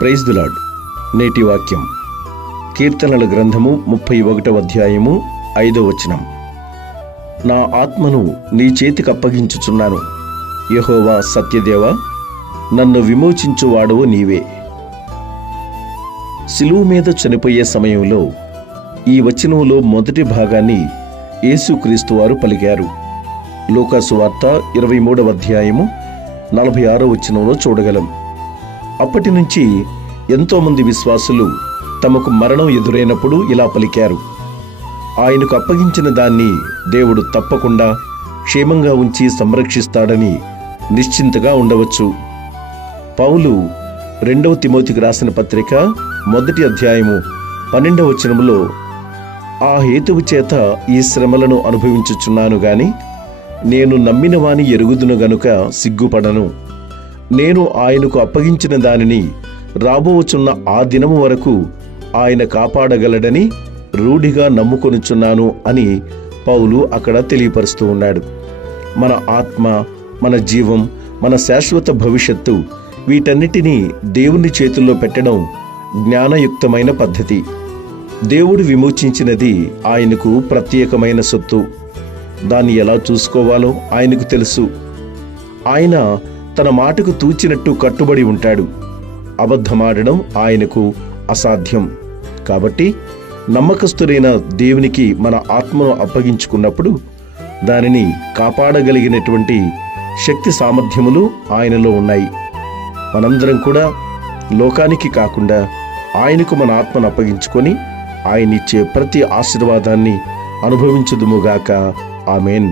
Praise the lord. నేటి వాక్యం కీర్తనల గ్రంథము 31వ అధ్యాయము 5వ వచనం. నా ఆత్మను నీ చేతికి అప్పగించుచున్నాను. యెహోవా సత్యదేవా, నన్ను విమోచించువాడవు నీవే. సిలువ మీద చనిపోయే సమయంలో ఈ వచనంలో మొదటి భాగాన్ని యేసుక్రీస్తు వారు పలికారు. లూకా సువార్త 23వ అధ్యాయము 46వ వచనంలో చూడగలం. అప్పటి నుంచి ఎంతోమంది విశ్వాసులు తమకు మరణం ఎదురైనప్పుడు ఇలా పలికారు. ఆయనకు అప్పగించిన దాన్ని దేవుడు తప్పకుండా క్షేమంగా ఉంచి సంరక్షిస్తాడని నిశ్చింతగా ఉండవచ్చు. పౌలు 2వ తిమోతికి రాసిన పత్రిక 1వ అధ్యాయము 12వ వచనములో, ఆ హేతువు చేత ఈ శ్రమలను అనుభవించుచున్నాను గాని నేను నమ్మిన వాని ఎరుగుదును గనుక సిగ్గుపడను. నేను ఆయనకు అప్పగించిన దానిని రాబోచున్న ఆ దినము వరకు ఆయన కాపాడగలడని రూఢిగా నమ్ముకొనుచున్నాను అని పౌలు అక్కడ తెలియపరుస్తూ ఉన్నాడు. మన ఆత్మ, మన జీవం, మన శాశ్వత భవిష్యత్తు వీటన్నిటినీ దేవుని చేతుల్లో పెట్టడం జ్ఞానయుక్తమైన పద్ధతి. దేవుడు విమోచించినది ఆయనకు ప్రత్యేకమైన సొత్తు. దాన్ని ఎలా చూసుకోవాలో ఆయనకు తెలుసు. ఆయన తన మాటకు తూచినట్టు కట్టుబడి ఉంటాడు. అబద్ధమాడడం ఆయనకు అసాధ్యం. కాబట్టి నమ్మకస్తుడైన దేవునికి మన ఆత్మను అప్పగించుకున్నప్పుడు దానిని కాపాడగలిగినటువంటి శక్తి సామర్థ్యములు ఆయనలో ఉన్నాయి. మనందరం కూడా లోకానికి కాకుండా ఆయనకు మన ఆత్మను అప్పగించుకొని ఆయనిచ్చే ప్రతి ఆశీర్వాదాన్ని అనుభవించుదుముగాక. ఆమేన్.